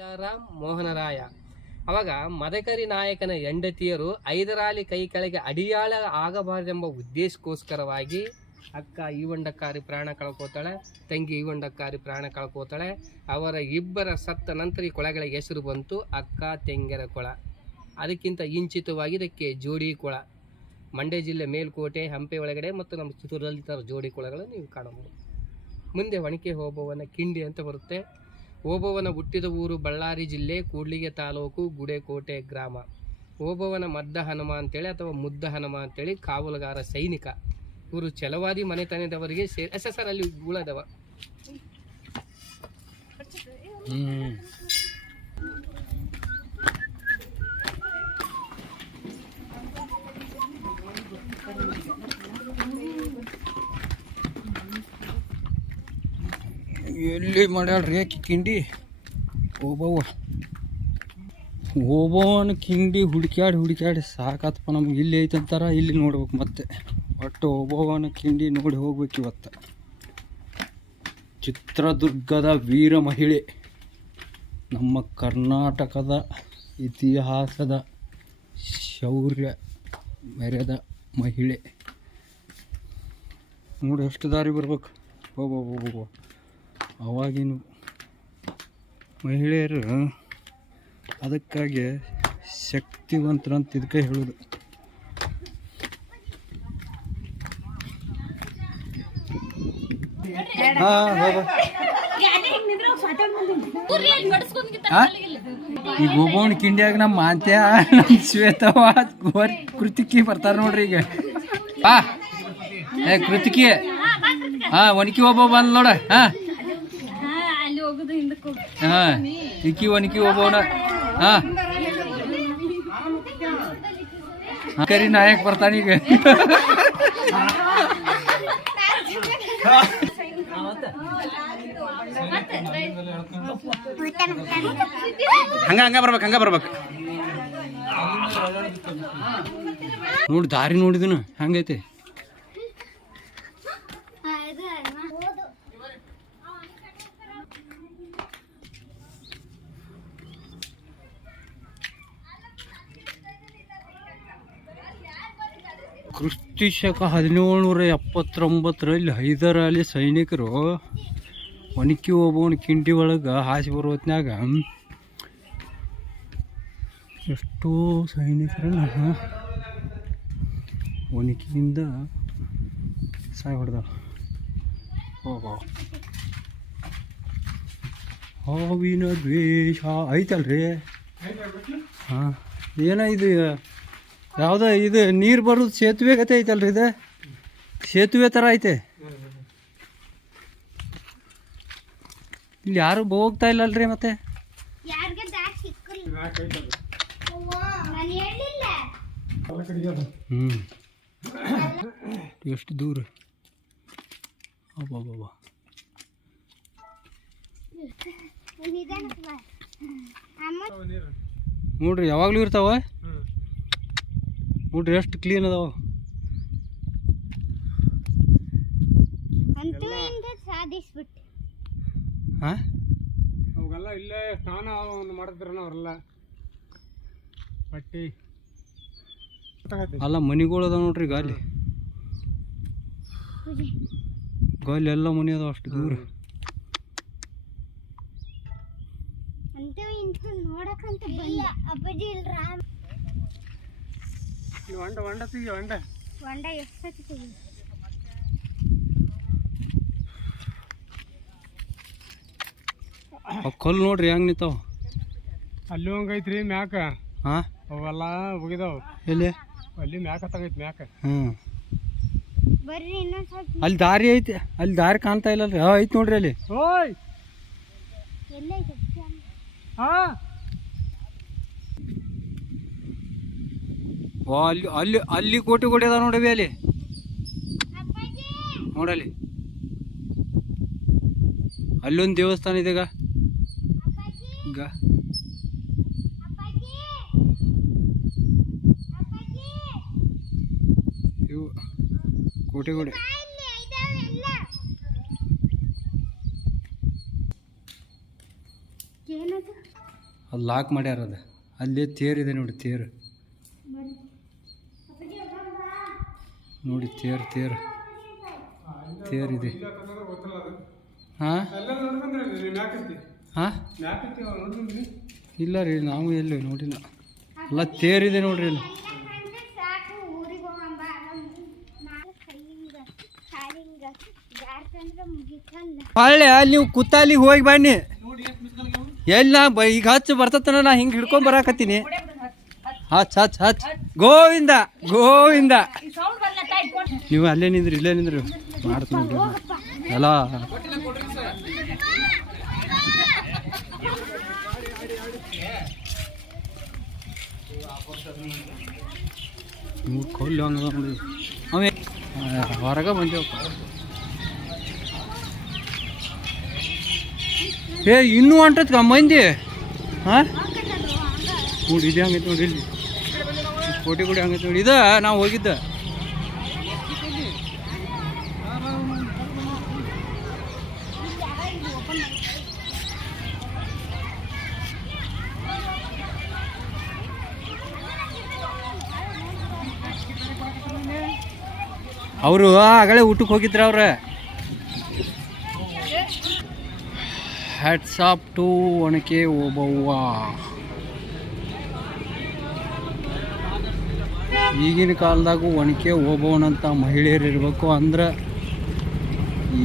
ರಾಜಾರಾಮ್ ಮೋಹನರಾಯ. ಅವಾಗ ಮದಕರಿ ನಾಯಕನ ಹೆಂಡತಿಯರು ಐದರಾಲಿ ಕೈ ಕೆಳಗೆ ಅಡಿಯಾಳ ಆಗಬಾರದೆಂಬ ಉದ್ದೇಶಕ್ಕೋಸ್ಕರವಾಗಿ ಅಕ್ಕ ಈವಂಡಕ್ಕಾರಿ ಪ್ರಾಣ ಕಳ್ಕೋತಾಳೆ, ತಂಗಿ ಈವಂಡಕ್ಕಾರಿ ಪ್ರಾಣ ಕಳ್ಕೋತಾಳೆ. ಅವರ ಇಬ್ಬರ ಸತ್ತ ನಂತರ ಈ ಕೊಳಗಳಿಗೆ ಹೆಸರು ಬಂತು ಅಕ್ಕ ತೆಂಗೆರ ಕೊಳ. ಅದಕ್ಕಿಂತ ಇಂಚಿತವಾಗಿ ಇದಕ್ಕೆ ಜೋಡಿ ಕೊಳ. ಮಂಡ್ಯ ಜಿಲ್ಲೆ ಮೇಲ್ಕೋಟೆ ಹಂಪೆ ಒಳಗಡೆ ಮತ್ತು ನಮ್ಮ ಚಿತ್ರದಲ್ಲಿ ಥರ ಜೋಡಿ ಕೊಳಗಳು ನೀವು ಕಾಣಬಹುದು. ಮುಂದೆ ಒಣಕೆ ಓಬವ್ವನ ಕಿಂಡಿ ಅಂತ ಬರುತ್ತೆ. ಓಬವ್ವನ ಹುಟ್ಟಿದ ಊರು ಬಳ್ಳಾರಿ ಜಿಲ್ಲೆ ಕೂಡ್ಲಿಗೆ ತಾಲೂಕು ಗುಡೇಕೋಟೆ ಗ್ರಾಮ. ಓಬವ್ವನ ಮದ್ದ ಹನುಮ ಅಂತೇಳಿ ಅಥವಾ ಮುದ್ದ ಹನುಮ ಅಂತೇಳಿ ಕಾವಲುಗಾರ ಸೈನಿಕ. ಇವರು ಛಲವಾದಿ ಮನೆತನದವರಿಗೆ ಸರ್ ಅಲ್ಲಿ ಉಳದವ. ಎಲ್ಲಿ ಮಾಡ್ಯಾಳ್ರಿ ಆಕಿ ಕಿಂಡಿ ಓಬವ್ವನ ಕಿಂಡಿ ಹುಡುಕ್ಯಾಡಿ ಸಾಕಾತಪ್ಪ. ನಮ್ಗೆ ಇಲ್ಲಿ ಐತಂತಾರ, ಇಲ್ಲಿ ನೋಡ್ಬೇಕು. ಮತ್ತೆ ಒಟ್ಟು ಓಬವ್ವನ ಕಿಂಡಿ ನೋಡಿ ಹೋಗ್ಬೇಕು ಇವತ್ತು. ಚಿತ್ರದುರ್ಗದ ವೀರ ಮಹಿಳೆ, ನಮ್ಮ ಕರ್ನಾಟಕದ ಇತಿಹಾಸದ ಶೌರ್ಯ ಮೆರೆದ ಮಹಿಳೆ. ನೋಡಿ ಎಷ್ಟು ದಾರಿ ಬರ್ಬೇಕು. ಅವಾಗಿನ ಮಹಿಳೆಯರು ಅದಕ್ಕಾಗಿ ಶಕ್ತಿವಂತರಂತ ಇದಕ್ಕೆ ಹೇಳೋದು. ಈಗ ಓಬವ್ವನ ಕಿಂಡಿಯಾಗ ನಮ್ಮ ಮಾಂತ್ಯ, ನಮ್ಮ ಶ್ವೇತವ್ವ, ಕೃತಿಕಿ ಬರ್ತಾರ ನೋಡ್ರಿ. ಈಗ ಕೃತಿಕಿ ಒಣಕಿ ಓಬವ್ವ ಬಂದ್ ನೋಡ. ಇಕ್ಕಿ ಒಣಕಿ ಓಬವ್ವನ ಕರಿ ನಾಯಕ್ ಬರ್ತಾನೀಗ. ಹಂಗ ಬರ್ಬೇಕು. ನೋಡಿ ದಾರಿ ನೋಡಿದನು ಹಂಗೈತೆ. ಕ್ರಿಸ್ತಿ ಶಕ 1779ರಲ್ಲಿ ಹೈದರ್ ಅಲಿ ಸೈನಿಕರು ಒಣಕಿ ಓಬವ್ವನ ಕಿಂಡಿ ಒಳಗೆ ಹಾಸಿ ಬರೋ ಹೊತ್ನ್ಯಾಗ ಎಷ್ಟೋ ಸೈನಿಕರನ್ನ ಒಣಕಿಯಿಂದ ಸಾಯ್ ಹೊಡೆದ. ಹಾವಿನ ದ್ವೇಷ ಐತಲ್ರಿ. ಹಾಂ, ಏನೋ ಇದು ಯಾವುದೋ ಇದು ನೀರು ಬರೋದು ಸೇತುವೆ ಗತೆ ಐತಲ್ರಿ. ಇದು ಸೇತುವೆ ಥರ ಐತೆ. ಇಲ್ಲಿ ಯಾರು ಹೋಗ್ತಾ ಇಲ್ಲಲ್ರಿ. ಮತ್ತೆ ಎಷ್ಟು ದೂರ ಅಬ್ಬಾ. ನೋಡ್ರಿ ಯಾವಾಗಲೂ ಇರ್ತಾವ. ನೋಡ್ರಿ ಎಷ್ಟು ಕ್ಲೀನ್ ಅದಾವ. ಅವಾಗೆಲ್ಲ ಇಲ್ಲೇ ಸ್ನಾನ ಮಾಡಿದ್ರನ ಅವರೆಲ್ಲ ಪಟ್ಟಿ ಅಲ್ಲ ಮನಿಗಳು ಅದಾವ ನೋಡ್ರಿ. ಗಾಲಿ ಎಲ್ಲ ಮನಿ ಅದಾವ ಅಷ್ಟು ದೂರ. ಕಲ್ಲು ನೋಡ್ರಿ ಹೆಂಗ್ ನಿಂತಾವ. ಅಲ್ಲಿ ಹಂಗೈತ್ರಿ ಮ್ಯಾಕ. ಅವೆಲ್ಲ ಹೋಗಿದಾವ. ಎಲ್ಲಿ ಅಲ್ಲಿ ಮ್ಯಾಕ ತಗೈತಿ ಮ್ಯಾಕ. ಅಲ್ಲಿ ದಾರಿ ಐತಿ. ಅಲ್ಲಿ ದಾರಿ ಕಾಣ್ತಾ ಇಲ್ಲಲ್ರಿ. ಐತಿ ನೋಡ್ರಿ ಅಲ್ಲಿ. ಅಲ್ಲಿ ಅಲ್ಲಿ ಅಲ್ಲಿ ಕೋಟಿ ಅದ ನೋಡವಿ. ಅಲ್ಲಿ ನೋಡಲ್ಲಿ ಅಲ್ಲೊಂದು ದೇವಸ್ಥಾನ ಇದೆ. ಈಗ ಇವು ಕೋಟೆಗೋಡೆ. ಅದು ಲಾಕ್ ಮಾಡ್ಯಾರ ಅದು. ಅಲ್ಲೇ ತೇರಿದೆ ನೋಡಿ, ತೇರು ನೋಡಿ, ತೇರಿದೆ. ಹಾಂ ಹಾಂ ಇಲ್ಲ ರೀ, ನಾವು ಎಲ್ಲೂ ನೋಡಿಲ್ಲ. ಎಲ್ಲ ತೇರಿದೆ ನೋಡ್ರಿ ಇಲ್ಲಿ. ಹೊಳ್ಳೆ ಅಲ್ಲಿ ನೀವು ಕುತ್ತಾಲಿಗೆ ಹೋಗಿ ಬನ್ನಿ. ಎಲ್ಲಿ ನಾ ಈಗ ಹಚ್ಚ ಬರ್ತತನ, ನಾ ಹಿಂಗೆ ಹಿಡ್ಕೊಂಡ್ ಬರಾಕತ್ತೀನಿ. ಹಚ್ ಗೋವಿಂದ ಗೋವಿಂದ. ನೀವು ಅಲ್ಲೇ ನಿಂದ್ರಿ, ಇಲ್ಲೇ ನಿಂದ್ರಿ, ಮಾಡ್ತೀನಿ ಎಲ್ಲ. ಕೊಲ್ಲಿ ಹಂಗ ನೋಡಿ ಅವೇ ಹೊರಗೆ ಬಂದೇವಪ್ಪ. ಇನ್ನೂ ಹೊಂಟತ್ಕ ಮಂದಿ. ಹಾಂ ನೋಡಿ, ಇದು ಹಂಗೈತೆ ನೋಡಿ, ಇಲ್ಲಿ ಕೋಟೆ ಗುಡಿ ಹಂಗೈತೆ ನೋಡಿ. ಇದು ನಾವು ಹೋಗಿದ್ದ. ಅವರು ಆಗಲೇ ಊಟಕ್ಕೆ ಹೋಗಿದ್ರ ಅವ್ರ. Hats off to Onake Obavva. ಈಗಿನ ಕಾಲದಾಗೂ ಒಣಕೆ ಓಬವ್ವನಂತ ಮಹಿಳೆಯರು ಇರಬೇಕು. ಅಂದ್ರೆ ಈ